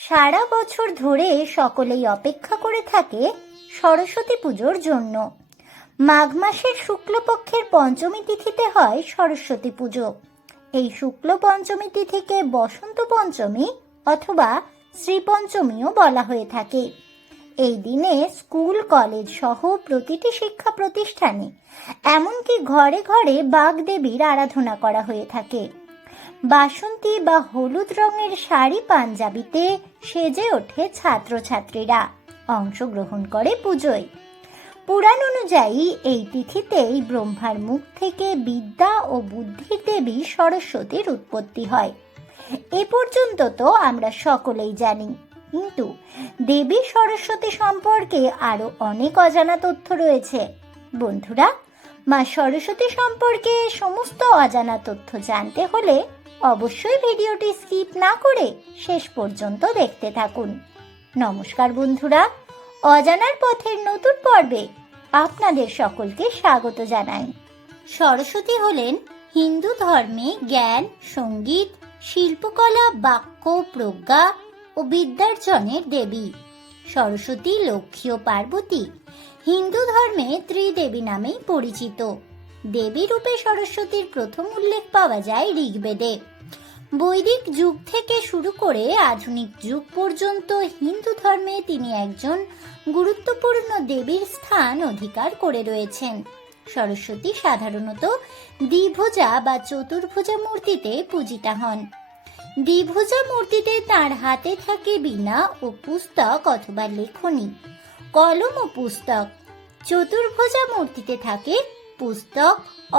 সারা বছর ধরে সকলেই অপেক্ষা করে থাকে সরস্বতী পুজোর জন্য। মাঘ মাসের শুক্লপক্ষের পঞ্চমী তিথিতে হয় সরস্বতী পুজো। এই শুক্ল পঞ্চমী তিথিকে বসন্ত পঞ্চমী অথবা শ্রীপঞ্চমীও বলা হয়ে থাকে। এই দিনে স্কুল, কলেজ সহ প্রতিটি শিক্ষা প্রতিষ্ঠানে, এমনকি ঘরে ঘরে বাগদেবীর আরাধনা করা হয়ে থাকে। বাসন্তী বা হলুদ রঙের শাড়ি পাঞ্জাবিতে সেজে ওঠে ছাত্রছাত্রীরা, অংশগ্রহণ করে পুজোয়। পুরাণ অনুযায়ী এই তিথিতেই ব্রহ্মার মুখ থেকে বিদ্যা ও বুদ্ধির দেবী সরস্বতীর উৎপত্তি হয়। এ পর্যন্ত তো আমরা সকলেই জানি, কিন্তু দেবী সরস্বতী সম্পর্কে আরো অনেক অজানা তথ্য রয়েছে। বন্ধুরা, মা সরস্বতী সম্পর্কে সমস্ত অজানা তথ্য জানতে হলে অবশ্যই ভিডিওটি স্কিপ না করে শেষ পর্যন্ত দেখতে থাকুন। নমস্কার বন্ধুরা, অজানার পথের নতুন পর্বে আপনাদের সকলকে স্বাগত জানাই। সরস্বতী হলেন হিন্দু ধর্মে জ্ঞান, সঙ্গীত, শিল্পকলা, বাক্য, প্রজ্ঞা ও বিদ্যার্জনের দেবী। সরস্বতী লক্ষ্মী ও পার্বতী হিন্দু ধর্মে ত্রিদেবী নামেই পরিচিত। দেবী রূপে সরস্বতীর প্রথম উল্লেখ পাওয়া যায় ঋগ্বেদে। বৈদিক যুগ থেকে শুরু করে আধুনিক যুগ পর্যন্ত হিন্দু ধর্মে তিনি একজন গুরুত্বপূর্ণ দেবীর স্থান অধিকার করে রয়েছেন। সরস্বতী সাধারণত দ্বিভুজা বা চতুর্ভুজা মূর্তিতে পূজিতা হন। দ্বিভুজা মূর্তিতে তার হাতে থাকে বীণা ও পুস্তক অথবা লেখনী, কলম ও পুস্তক। চতুর্ভুজা মূর্তিতে থাকে পুস্তক,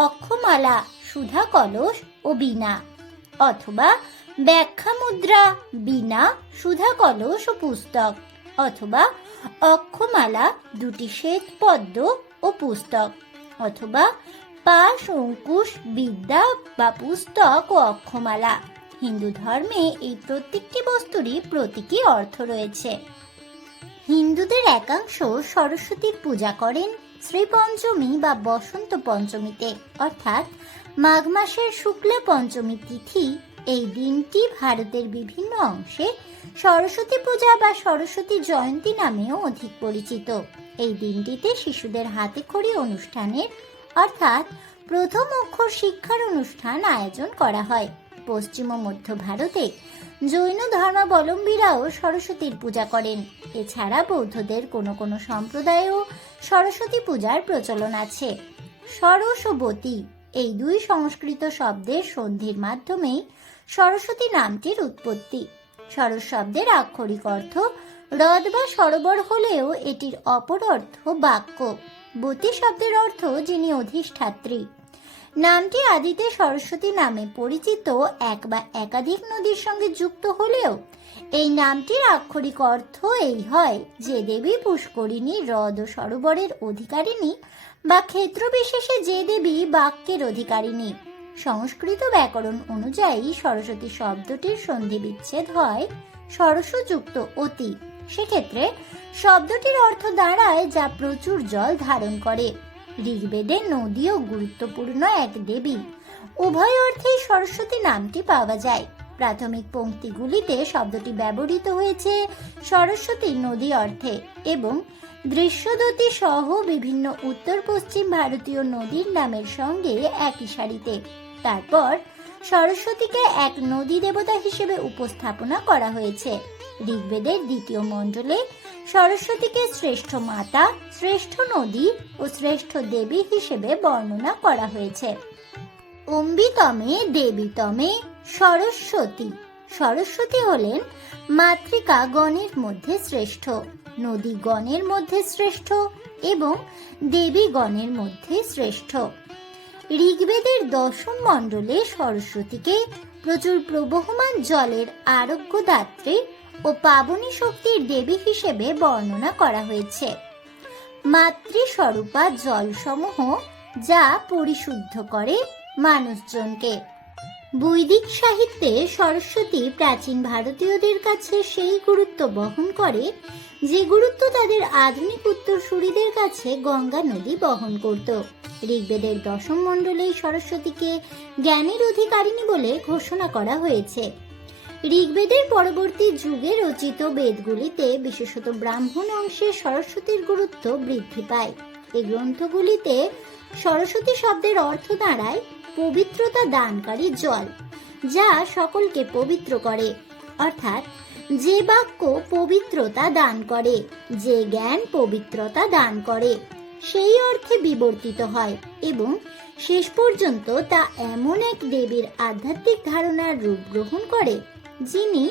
অক্ষমালা, সুধা কলস ও বীণা, অথবা ব্যাখ্যা মুদ্রা, বীণা, সুধা কলস ও পুস্তক, অথবা অক্ষমালা, দুটি শ্বেত পদ্ম ও পুস্তক, অথবা পাশ, অঙ্কুশ, বিদ্যা বা পুস্তক ও অক্ষমালা। হিন্দু ধর্মে এই প্রত্যেকটি বস্তুরই প্রতীকী অর্থ রয়েছে। হিন্দুদের একাংশ সরস্বতীর পূজা করেন শ্রীপঞ্চমী বা বসন্ত পঞ্চমীতে, অর্থাৎ মাঘ মাসের শুক্লা পঞ্চমী তিথি। এই দিনটি ভারতের বিভিন্ন অংশে সরস্বতী পূজা বা সরস্বতী জয়ন্তী নামেও অধিক পরিচিত। এই দিনটিতে শিশুদের হাতে খড়ি অনুষ্ঠানের অর্থাৎ প্রথম অক্ষর শিক্ষার অনুষ্ঠান আয়োজন করা হয়। পশ্চিম ও মধ্য ভারতে জৈন ধর্মাবলম্বীরাও সরস্বতীর পূজা করেন। এছাড়া বৌদ্ধদের কোনো কোনো সম্প্রদায়েও সরস্বতী পূজার প্রচলন আছে। সরস্বতী এই দুই সংস্কৃত শব্দের সন্ধির মাধ্যমেই সরস্বতী নামটির উৎপত্তি। সরস শব্দের আক্ষরিক অর্থ হ্রদ বা সরোবর হলেও এটির অপর অর্থ বাক্য। বতী শব্দের অর্থ যিনি অধিষ্ঠাত্রী। নামটি আদিতে সরস্বতী নামে পরিচিত এক বা একাধিক নদীর সঙ্গে যুক্ত হলেও এই নামটির আক্ষরিক অর্থ এই হয় যে দেবী পুষ্করিণী, হ্রদ ও সরোবরের অধিকারিণী বা ক্ষেত্র বিশেষে যে দেবী বাক্যের অধিকারিণী। সংস্কৃত ব্যাকরণ অনুযায়ী সরস্বতী শব্দটির সন্ধি বিচ্ছেদ হয় সরস্বযুক্ত অতি। সেক্ষেত্রে শব্দটির অর্থ দাঁড়ায় যা প্রচুর জল ধারণ করে। ঋগ্বেদে নদীও গুরুত্বপূর্ণ এক দেবী। উভয় অর্থেই সরস্বতী নামটি পাওয়া যায়। প্রাথমিক পংক্তিগুলিতে শব্দটি ব্যবহৃত হয়েছে সরস্বতী নদী অর্থে এবং দৃশ্যদতী সহ বিভিন্ন উত্তর পশ্চিম ভারতীয় নদীর নামের সঙ্গে একই সারিতে। তারপর সরস্বতীকে এক নদী দেবতা হিসেবে উপস্থাপনা করা হয়েছে। ঋগ্বেদের দ্বিতীয় মণ্ডলে সরস্বতীকে শ্রেষ্ঠ মাতা, শ্রেষ্ঠ নদী ও শ্রেষ্ঠ দেবী হিসেবে বর্ণনা করা হয়েছে। অম্বিতমে দেবীতমে সরস্বতী। সরস্বতী হলেন মাতৃকা গণের মধ্যে শ্রেষ্ঠ, নদী গণের মধ্যে শ্রেষ্ঠ এবং দেবী গণের মধ্যে শ্রেষ্ঠ। ঋগ্বেদের দশম মণ্ডলে সরস্বতীকে প্রচুর প্রবহমান জলের আরোগ্যদাত্রী ও পাবনী শক্তির দেবী হিসেবে বর্ণনা করা হয়েছে। মাতৃস্বরূপা জলসমূহ যা পরিশুদ্ধ করে মানুষজনকে। বৈদিক সাহিত্যে সরস্বতী প্রাচীন ভারতীয়দের কাছে সেই গুরুত্ব বহন করে যে গুরুত্ব তাদের আধুনিক উত্তরসূরিদের কাছে গঙ্গা নদী বহন করত। ঋগ্বেদের দশম মণ্ডলে সরস্বতীকে জ্ঞানের অধিকারিণী বলে ঘোষণা করা হয়েছে। ঋগ্বেদের পরবর্তী যুগে রচিত বেদগুলিতে বিশেষত ব্রাহ্মণ অংশে সরস্বতীর গুরুত্ব বৃদ্ধি পায়। এই গ্রন্থগুলিতে সরস্বতী শব্দের অর্থ দাঁড়ায় পবিত্রতা দানকারী জল, যা সকলকে পবিত্র করে। অর্থাৎ যে বাক্য পবিত্রতা দান করে, যে জ্ঞান পবিত্রতা দান করে, সেই অর্থে বিবর্তিত হয় এবং শেষ পর্যন্ত তা এমন এক দেবীর আধ্যাত্মিক ধারণার রূপ গ্রহণ করে, যিনি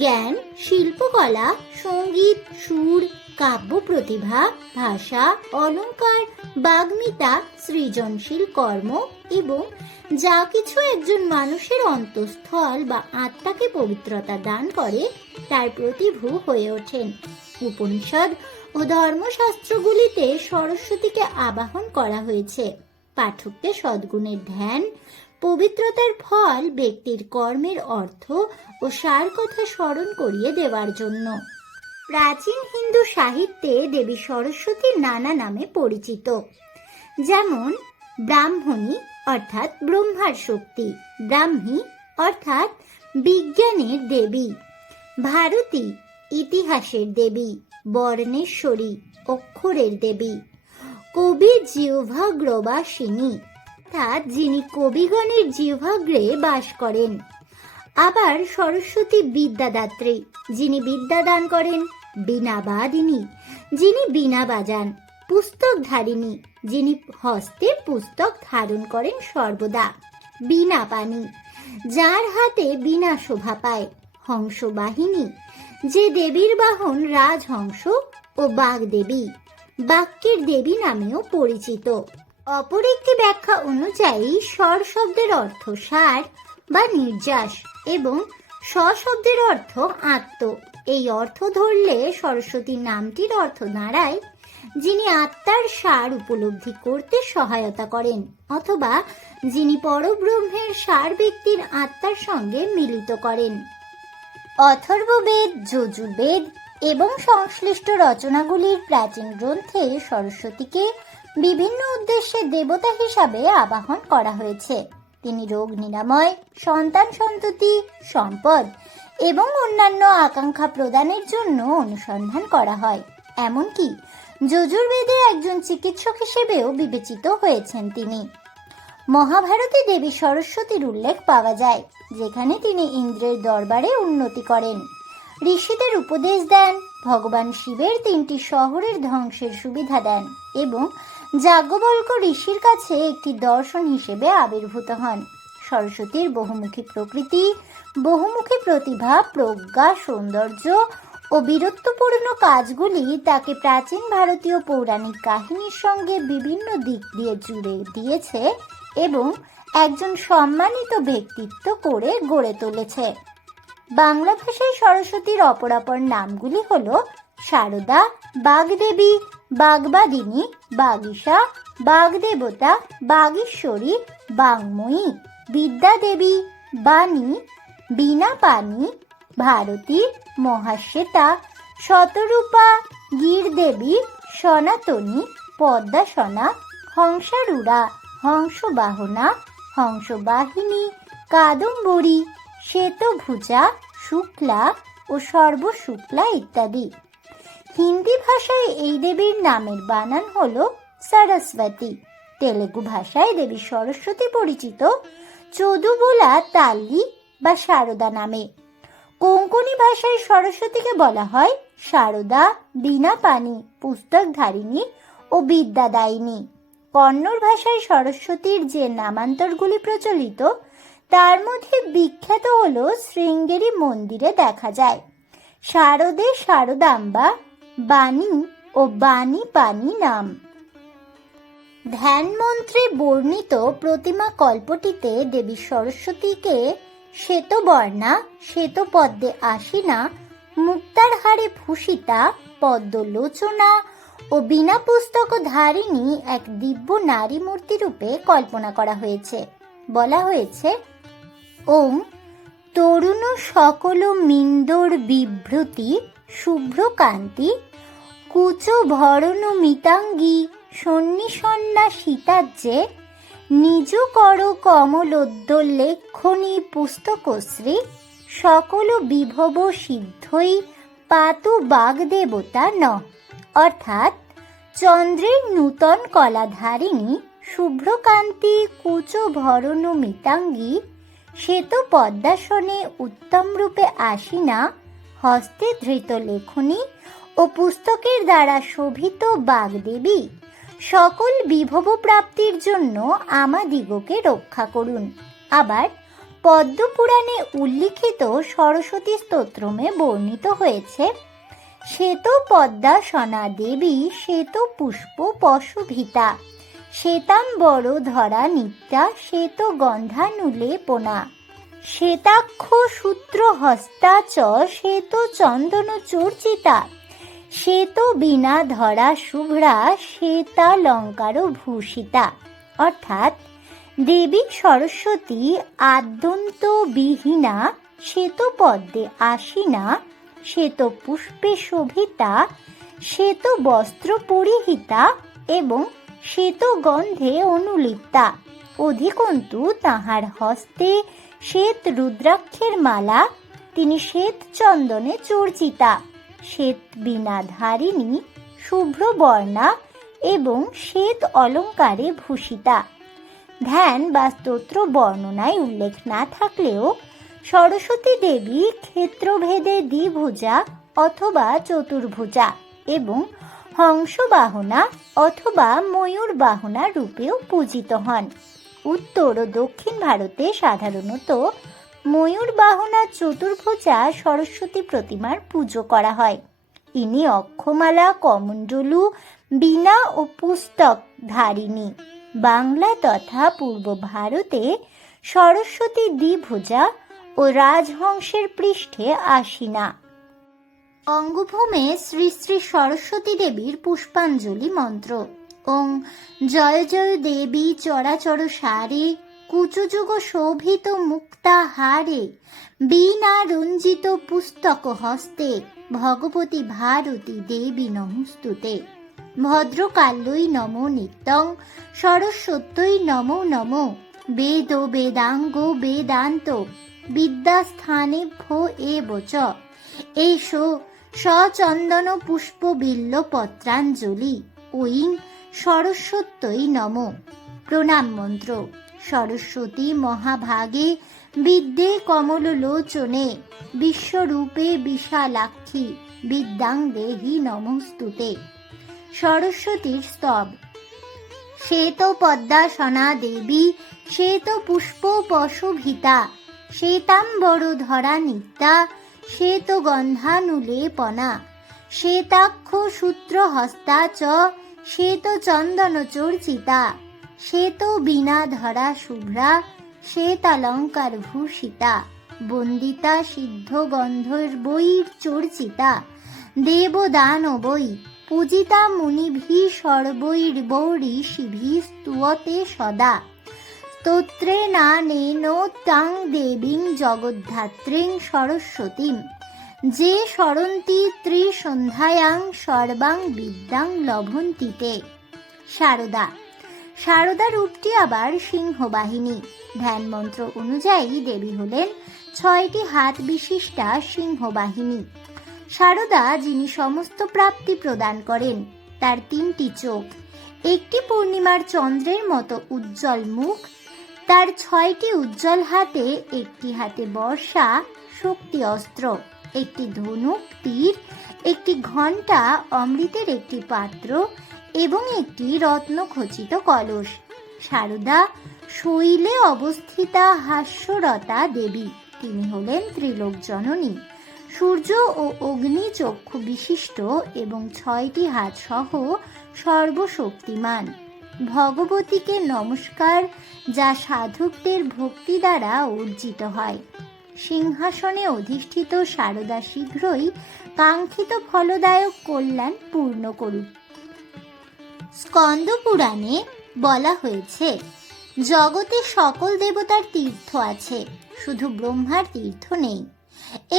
জ্ঞান, শিল্পকলা, সঙ্গীত, সুর, কাব্য প্রতিভা, ভাষা, অলঙ্কার, বাগ্মিতা, সৃজনশীল কর্ম এবং যা কিছু একজন মানুষের অন্তঃস্থল বা আত্মাকে পবিত্রতা দান করে তার প্রতিভূ হয়ে ওঠেন। উপনিষদ ও ধর্মশাস্ত্রগুলিতে সরস্বতীকে আবাহন করা হয়েছে পাঠককে সদ্গুণের ধ্যান, পবিত্রতার ফল, ব্যক্তির কর্মের অর্থ ও সার কথা স্মরণ করিয়ে দেওয়ার জন্য। প্রাচীন হিন্দু সাহিত্যে দেবী সরস্বতী নানা নামে পরিচিত, যেমন ব্রাহ্মণী অর্থাৎ ব্রহ্মার শক্তি, ব্রাহ্মী অর্থাৎ বিজ্ঞানের দেবী, ভারতী ইতিহাসের দেবী, বর্ণেশ্বরী অক্ষরের দেবী, কবি জিহ্বাগ্রবাসিনী অর্থাৎ যিনি কবিগণের জিহ্বাগ্রে বাস করেন। আবার সরস্বতী বিদ্যাদাত্রী, যিনি বিদ্যা দান করেন, বীণাবাদিনী, যিনি বীণা বাজান, পুস্তকধারিণী, যিনি হস্তে পুস্তক ধারণ করেন সর্বদা, বীণাপাণি, যার হাতে বীণা শোভা পায়, হংসবাহিনী, যে দেবীর বাহন রাজহংস ও বাগদেবী, বাক্যের দেবী নামেও পরিচিত। অপর একটি ব্যাখ্যা অনুযায়ী স্বর শব্দের অর্থ সার বা নির্যাস এবং স শব্দের অর্থ আত্ম। এই অর্থ ধরলে সরস্বতী নামটির অর্থ দাঁড়ায় যিনি আত্মার সার উপলব্ধি করতে সহায়তা করেন, অথবা যিনি পরব্রহ্মের সার ব্যক্তির আত্মার সঙ্গে মিলিত করেন। অথর্ববেদ, যজুর্বেদ এবং সংশ্লিষ্ট রচনাগুলির প্রাচীন গ্রন্থে সরস্বতীকে বিভিন্ন উদ্দেশ্যে দেবতা হিসাবে আবাহন করা হয়েছে। তিনি রোগ নিরাময়, সন্তান সন্ততি, সম্পদ এবং অন্যান্য আকাঙ্ক্ষা প্রদানের জন্য অনুসন্ধান করা হয়। এমনকি যজুর্বেদে একজন চিকিৎসক হিসেবেও বিবেচিত হয়েছেন তিনি। মহাভারতে দেবী সরস্বতীর উল্লেখ পাওয়া যায়, যেখানে তিনি ইন্দ্রের দরবারে উন্নতি করেন, ঋষিদের উপদেশ দেন, ভগবান শিবের 3টি শহরের ধ্বংসের সুবিধা দেন এবং যাজ্ঞবল্ক ঋষির কাছে একটি দর্শন হিসেবে আবির্ভূত হন। সরস্বতীর বহুমুখী প্রকৃতি, বহুমুখী প্রতিভা, প্রজ্ঞা, সৌন্দর্য ও বীরত্বপূর্ণ কাজগুলি তাকে প্রাচীন ভারতীয় পৌরাণিক কাহিনীর সঙ্গে বিভিন্ন দিক দিয়ে জুড়ে দিয়েছে এবং একজন সম্মানিত ব্যক্তিত্ব করে গড়ে তুলেছে। বাংলা ভাষায় সরস্বতীর অপরাপর নামগুলি হল শারদা, বাগদেবী, বাগবাদিনী, বাগীশা, বাগদেবতা, বাগীশ্বরী, বাংময়ী, বিদ্যাদেবী, বাণী, বীণাপাণি, ভারতী, মহাশ্বেতা, শতরূপা, গীরদেবী, সনাতনী, পদ্মাসনা, হংসারূঢ়া, হংসবাহনা, হংসবাহিনী, কাদম্বরী, শ্বেতভুজা, শুক্লা ও সর্বশুক্লা ইত্যাদি। হিন্দি ভাষায় এই দেবীর নামের বানান হল সরস্বতী। তেলেগু ভাষায় দেবী সরস্বতী পরিচিত চোদুবোলা তাল্লি বা শারদা নামে। কোঙ্কণী ভাষায় সরস্বতীকে বলা হয় শারদা, বীণাপাণি, পুস্তকধারিণী ও বিদ্যাদায়িনী। কন্নড় ভাষায় সরস্বতীর যে নামান্তরগুলি প্রচলিত তার মধ্যে বিখ্যাত হল শৃঙ্গেরি মন্দিরে দেখা যায় শারদে শারদাম্বা, বাণী ও বাণীপাণি নাম। ধ্যান মন্ত্রে বর্ণিত প্রতিমা কল্পটিতে দেবী সরস্বতীকে শ্বেতবর্ণা, শ্বেতপদ্মে আসীনা, মুক্তার হারে ভূষিতা, পদ্মলোচনা ও বিনা পুস্তক ধারিণী এক দিব্য নারী মূর্তি রূপে কল্পনা করা হয়েছে। বলা হয়েছে, ওম তরুণ সকল মিন্দর বিভ্রতি শুভ্রকান্তি কুচ ভরণ মিতাঙ্গী সন্নিসন্না সীতাজ্যে নিজ কর কমলোদ্যলেখনী পুস্তকশ্রী সকল বিভব সিদ্ধই পাতু বাগদেবতা ন, অর্থাৎ চন্দ্রের নূতন কলাধারিণী শুভ্রকান্তি কুচ ভরণ মিতাঙ্গী শ্বেত পদ্মাসনে উত্তম রূপে আসিনা, হস্তে ধৃত লেখনী ও পুস্তকের দ্বারা শোভিত বাগদেবী সকল বিভব প্রাপ্তির জন্য আমাদিগকে রক্ষা করুন। আবার পদ্মপুরাণে উল্লিখিত সরস্বতী স্তোত্রমে বর্ণিত হয়েছে, শ্বেত পদ্মাসনা দেবী শ্বেত পুষ্প পশুভিতা শ্বেতাম্বর ধরা নিত্যা শ্বেত গন্ধানুলেপনা শ্বেতাক্ষ সূত্র হস্তা চ শ্বেত চন্দন চর্চিতা শ্বেত বীণা ধরা শুভ্রা শ্বেতালঙ্কার ভূষিতা, অর্থাৎ দেবী সরস্বতী আদ্যন্ত বিহীনা শ্বেত পদ্মে আসিনা শ্বেত পুষ্পে শোভিতা শ্বেত বস্ত্র পরিহিতা এবং শ্বেত গন্ধে অনুলিপ্তা, অধিকন্তু তাহার হস্তে শ্বেত রুদ্রাক্ষের মালা, তিনি শ্বেত চন্দনে চর্চিতা, শ্বেত বীণাধারিণী শুভ্র বর্ণা এবং শ্বেত অলঙ্কারে ভূষিতা। ধ্যান বা স্তোত্র বর্ণনায় উল্লেখ না থাকলেও সরস্বতী দেবী ক্ষেত্রভেদে দ্বিভুজা অথবা চতুর্ভুজা এবং হংসবাহনা অথবা ময়ূর বাহনা রূপেও পূজিত হন। উত্তর ও দক্ষিণ ভারতে সাধারণত ময়ূর বাহনা চতুর্ভুজা সরস্বতী প্রতিমার পুজো করা হয়। ইনি অক্ষমালা, কমণ্ডলু, বীণা ও পুস্তক ধারিণী। বাংলা তথা পূর্ব ভারতে সরস্বতী দ্বিভুজা ও রাজহংসের পৃষ্ঠে আসিনা। অঙ্গভূমে শ্রী শ্রী সরস্বতী দেবীর পুষ্পাঞ্জলি মন্ত্র। ওং জয় জয় দেবী চরাচর সারে কুচযুগ শোভিত মুক্তা হারে বীণা রঞ্জিত পুস্তক হস্তে ভগবতী ভারতী দেবী নমস্তুতে। ভদ্রকাল্যই নমো নিত্যং সরস্বত্যই নমো নমো বেদ বেদাঙ্গ বেদান্ত বিদ্যাস্থানেভ্য এব চ এষো সচন্দন পুষ্প বিল্ল পত্রাঞ্জলি ঐং সরস্বত্যই নমো। প্রণাম মন্ত্র। সরস্বতী মহাভাগে বিদ্যে কমললোচনে বিশ্বরূপে বিশালাক্ষী বিদ্যাং দেহি নমস্তুতে। সরস্বতীর স্তব। শ্বেত পদ্মাসনা দেবী শ্বেত পুষ্প পশোভিতা শ্বেতাম্বর ধরা নিত্যা শ্বেত গন্ধানুলেপনা শ্বেতাক্ষ সূত্র হস্তা চ শ্বেত চন্দন চর্চিতা শ্বেত বীণা ধরা শুভ্রা শ্বেতালঙ্কার ভূষিতা বন্দিতা সিদ্ধ গন্ধর বৈর চর্চিতা দেবদানবৈ পূজিতা মুনিভি সর্বৈর বৌরি শিভি স্তুয়তে সদা স্তোত্রে নানেন তাং দেবীং জগদ্ধাত্রীং সরস্বতীম যে স্মরন্তি ত্রিসন্ধ্যায়াং সর্বাং বিদ্যাং লভন্তিতে। শারদা। শারদা রূপটি আবার সিংহবাহিনী। ধ্যান মন্ত্র অনুযায়ী দেবী হলেন 6টি হাত বিশিষ্টা সিংহবাহিনী। শারদা যিনি সমস্ত প্রাপ্তি প্রদান করেন, তার 3টি চোখ, একটি পূর্ণিমার চন্দ্রের মতো উজ্জ্বল মুখ, তার 6টি উজ্জ্বল হাতে, একটি হাতে বর্ষা শক্তি অস্ত্র, একটি ধনুক তীর, একটি ঘণ্টা অমৃতের একটি পাত্র এবং একটি রত্নখচিত কলস। শারদা শৈলে অবস্থিতা হাস্যরতা দেবী। তিনি হলেন ত্রিলোক জননী, সূর্য ও অগ্নি চক্ষু বিশিষ্ট এবং 6টি হাত সহ সর্বশক্তিমান। ভগবতীকে নমস্কার, যা সাধকদের ভক্তি দ্বারা অর্জিত হয়। সিংহাসনে অধিষ্ঠিত শারদা শীঘ্রই কাঙ্ক্ষিত ফলদায়ক কল্যাণ পূর্ণ করুক। স্কন্দ পুরাণে বলা হয়েছে, জগতে সকল দেবতার তীর্থ আছে, শুধু ব্রহ্মার তীর্থ নেই।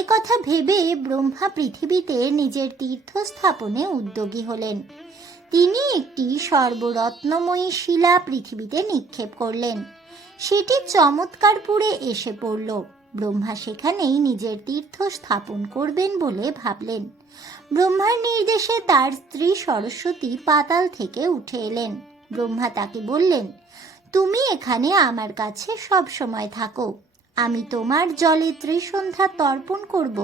একথা ভেবে ব্রহ্মা পৃথিবীতে নিজের তীর্থ স্থাপনে উদ্যোগী হলেন। তিনি একটি সর্বরত্নময়ী শিলা পৃথিবীতে নিক্ষেপ করলেন। সেটি চমৎকার পুড়ে এসে পড়ল। ব্রহ্মা সেখানেই নিজের তীর্থ স্থাপন করবেন বলে ভাবলেন। ব্রহ্মার নির্দেশে তার স্ত্রী সরস্বতী পাতাল থেকে উঠে এলেন। ব্রহ্মা তাকে বললেন, তুমি এখানে আমার কাছে সব সময় থাকো, আমি তোমার জলে ত্রিসন্ধ্যা তর্পণ করব।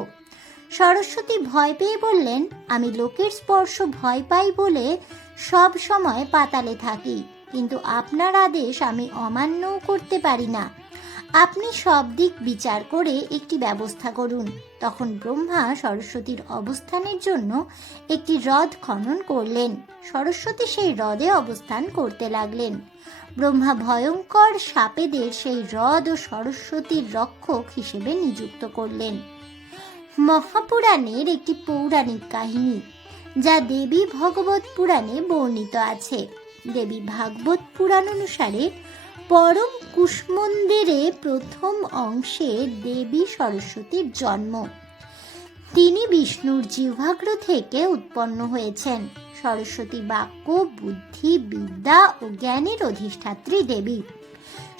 সরস্বতী ভয় পেয়ে বললেন, আমি লোকের স্পর্শ ভয় পাই বলে সব সময় পাতালে থাকি, কিন্তু আপনার আদেশ আমি অমান্যও করতে পারি না। আপনি সব দিক বিচার করে একটি ব্যবস্থা করুন। তখন ব্রহ্মা সরস্বতীর অবস্থানের জন্য একটি হ্রদ খনন করলেন। সরস্বতী সেই হ্রদে অবস্থান করতে লাগলেন। ব্রহ্মা ভয়ঙ্কর সাপেদের সেই হ্রদ ও সরস্বতীর রক্ষক হিসেবে নিযুক্ত করলেন। মহাপুরাণের একটি পৌরাণিক কাহিনী, যা দেবী ভগবত পুরাণে বর্ণিত আছে। দেবী ভাগবত পুরাণ অনুসারে পরম কুষ্মন্দিরে প্রথম অংশে দেবী সরস্বতীর জন্ম। তিনি বিষ্ণুর জিহ্বাগ্র থেকে উৎপন্ন হয়েছেন। সরস্বতী বাক্য, বুদ্ধি, বিদ্যা ও জ্ঞানের অধিষ্ঠাত্রী দেবী,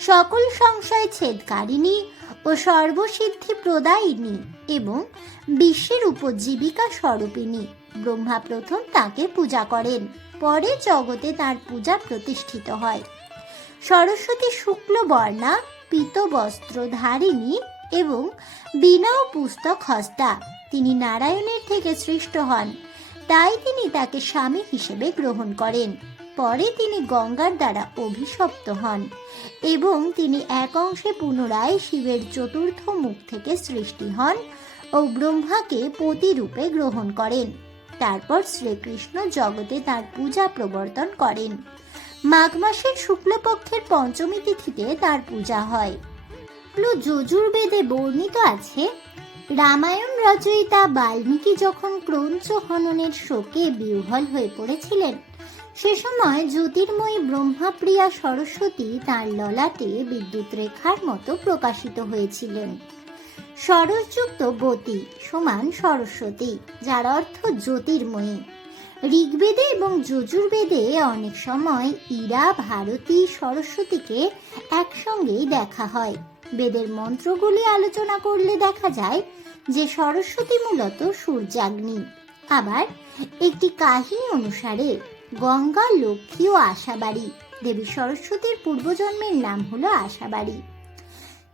সকল সংশয় ছেদকারিণী ও সর্বসিদ্ধি প্রদায়িনী এবং বিশ্বের উপজীবিকা স্বরূপিণী। ব্রহ্মা প্রথম তাকে পূজা করেন, পরে জগতে তার পূজা প্রতিষ্ঠিত হয়। সরস্বতী শুক্লবর্ণা, পীত বস্ত্রধারিণী এবং বীণা ও পুস্তক হস্তা। তিনি নারায়ণের থেকে সৃষ্ট হন, তাই তিনি তাকে স্বামী হিসেবে গ্রহণ করেন। পরে তিনি গঙ্গার দ্বারা অভিশপ্ত হন এবং তিনি এক অংশে পুনরায় শিবের চতুর্থ মুখ থেকে সৃষ্টি হন ও ব্রহ্মাকে পতি রূপে গ্রহণ করেন। তারপর শ্রীকৃষ্ণ জগতে তার পূজা প্রবর্তন করেন। মাঘ মাসের শুক্লপক্ষের পঞ্চমী তিথিতে তার পূজা হয়। যজুর্বেদে বর্ণিত আছে, রামায়ণ রচয়িতা বাল্মীকি যখন ক্রৌঞ্চ হননের শোকে বিহ্বল হয়ে পড়েছিলেন, সে সময় জ্যোতির্ময়ী ব্রহ্মাপ্রিয়া সরস্বতী তাঁর ললাটে বিদ্যুৎ রেখার মতো প্রকাশিত হয়েছিলেন। সরসযুক্ত বতী সমান সরস্বতী, যার অর্থ জ্যোতির্ময়ী। ঋগ্বেদে এবং যজুর্বেদে অনেক সময় ইরা, ভারতী, সরস্বতীকে একসঙ্গেই দেখা হয়। বেদের মন্ত্রগুলি আলোচনা করলে দেখা যায় যে সরস্বতী মূলত সূর্যাগ্নি। আবার একটি কাহিনী অনুসারে গঙ্গা, লক্ষ্মী ও আশাবাড়ি, দেবী সরস্বতীর পূর্বজন্মের নাম হলো আশাবাড়ি।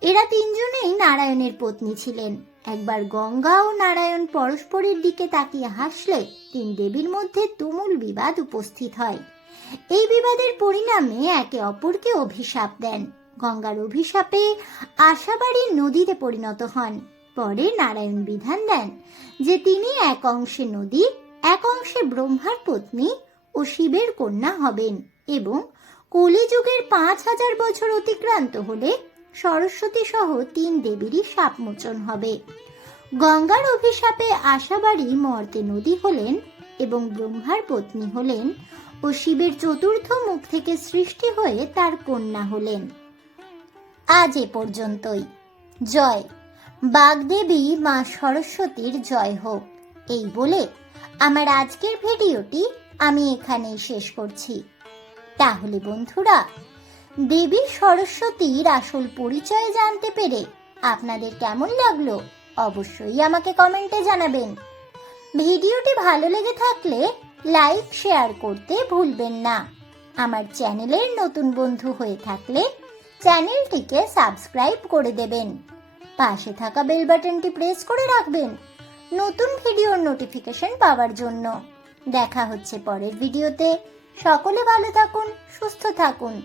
এরা তিনজনেই নারায়ণের পত্নী ছিলেন। একবার গঙ্গা ও নারায়ণ পরস্পরের দিকে তাকিয়ে হাসলে তিন দেবীর মধ্যে তুমুল বিবাদ উপস্থিত হয়। এই বিবাদের পরিণামে একে অপরকে অভিশাপ দেন। গঙ্গার অভিশাপে আশাবাড়ি নদীতে পরিণত হন। পরে নারায়ণ বিধান দেন যে তিনি এক অংশে নদী, এক অংশে ব্রহ্মার পত্নী ও শিবের কন্যা হবেন এবং কলিযুগের 5000 বছর অতিক্রান্ত হলে সরস্বতী সহ তিন দেবীরই শাপমোচন হবে। গঙ্গার অভিশাপে আশাবাড়ি মর্তে নদী হলেন এবং ব্রহ্মার পত্নী হলেন ও শিবের চতুর্থ মুখ থেকে সৃষ্টি হয়ে তার কন্যা হলেন। আজ এ পর্যন্তই। জয় বাগদেবী মা সরস্বতীর জয় হোক। এই বলে আমার আজকের ভিডিওটি আমি এখানেই শেষ করছি। তাহলে বন্ধুরা, দেবী সরস্বতীর আসল পরিচয় জানতে পেরে আপনাদের কেমন লাগলো অবশ্যই আমাকে কমেন্টে জানাবেন। ভিডিওটি ভালো লেগে থাকলে লাইক, শেয়ার করতে ভুলবেন না। আমার চ্যানেলের নতুন বন্ধু হয়ে থাকলে চ্যানেলটিকে সাবস্ক্রাইব করে দেবেন। পাশে থাকা বেল বাটনটি প্রেস করে রাখবেন নতুন ভিডিওর নোটিফিকেশন পাওয়ার জন্য। দেখা হচ্ছে পরের ভিডিওতে। সকলে ভালো থাকুন, সুস্থ থাকুন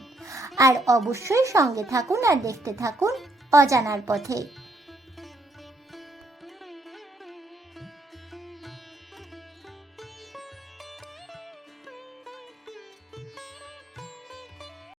আর অবশ্যই সঙ্গে থাকুন আর দেখতে থাকুন অজানার পথে।